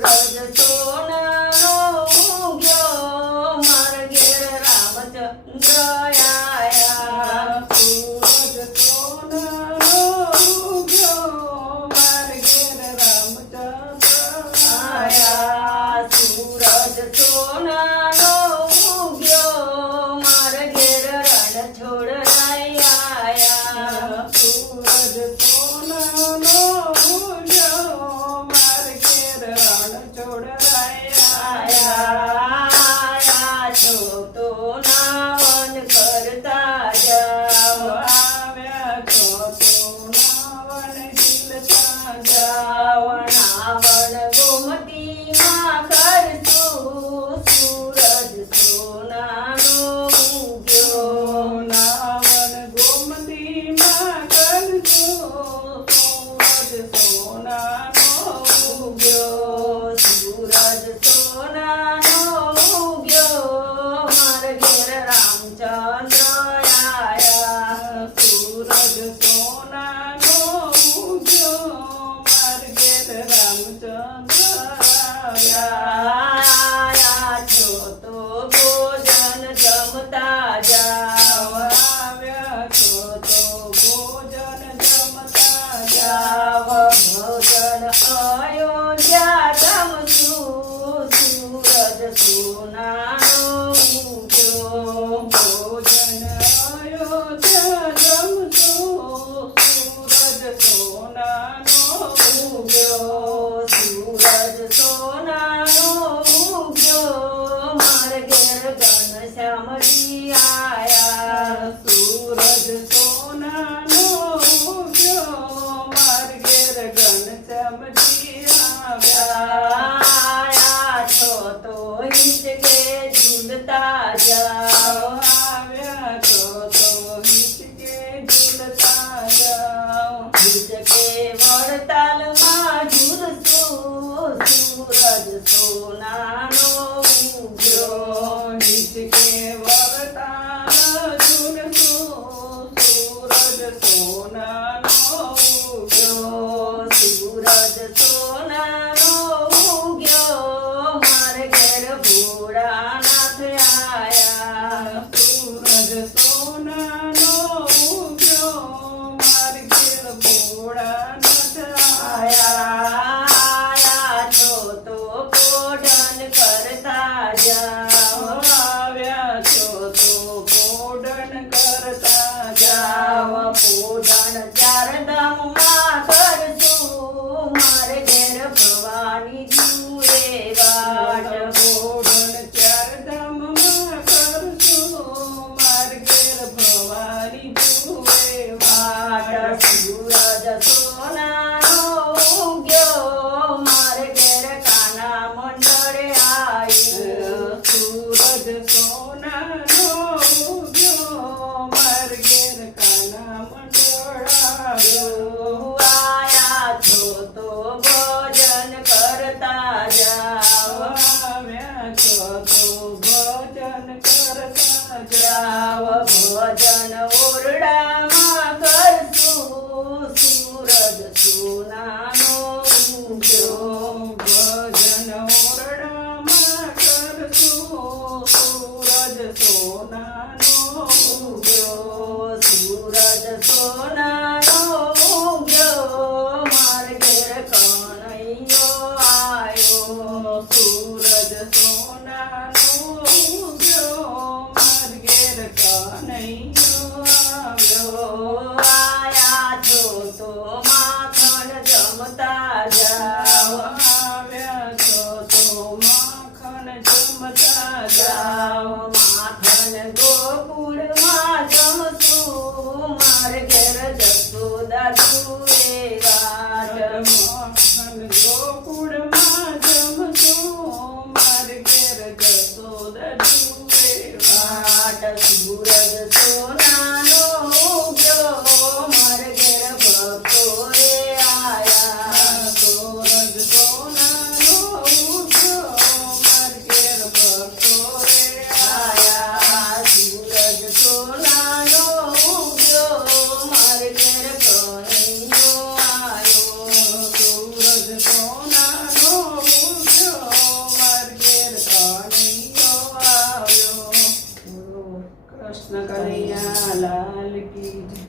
સૂરજ સોનાનો ઉગ્યો માર ઘેર રામચંદ્ર આયા સૂરજ સોનાનો ઉગ્યો માર ઘેર રામચંદ્ર આયા સૂરજ સોનાનો ઉગ્યો માર ઘેર રણ છોડ આયા સૂરજ સોનાનો ઉગ્યો માર ઘેર રણ છોડરાયા આયા છો તો નાવન કરતા જાઓ આવ્યા છો તો નાવન ખીલતા જાઓ નાવણ ગોમતીમાં કરશું સૂરજ સોનાનો ઉગ્યો નાવન ગોમતીમાં કરજો સૂરજ સોનાનો ઉગ્યો સૂરજ સોનાનો ઉગ્યો માર ઘેર રામચંદ્ર આયા સૂરજ સોનાનો ઉગ્યો માર ઘેર રામચંદ્ર આયા છો તો ભોજન જમતા જાઓ આવ્યા છો તો ભોજન જમતા જાવ ભોજન અયોધ્યા જમશું સૂરજ સોનાનો ઉગ્યો ભોજન અયોધ્યા જમશો સૂરજ સોનાનો ઉગ્યો સૂરજ સોનાનો ઉગ્યો માર ઘેર ઘનશ્યામજી આયા સૂરજ સોનાનો ઉગ્યો માર ઘેર ઘનશ્યામજી આવ્યા આયા છો તો હિચકે ઝૂલતા જાઓ આવ્યા છો તો હિચકે ઝૂલતા જાઓ હિચકે વડતાલમાં ઝૂલશું સૂરજ સોનાનો ઉગ્યો હિચકે વરતાલ ઝૂલશો સૂરજ સોનાનો ઉગ્યો સૂરજ સોનાનો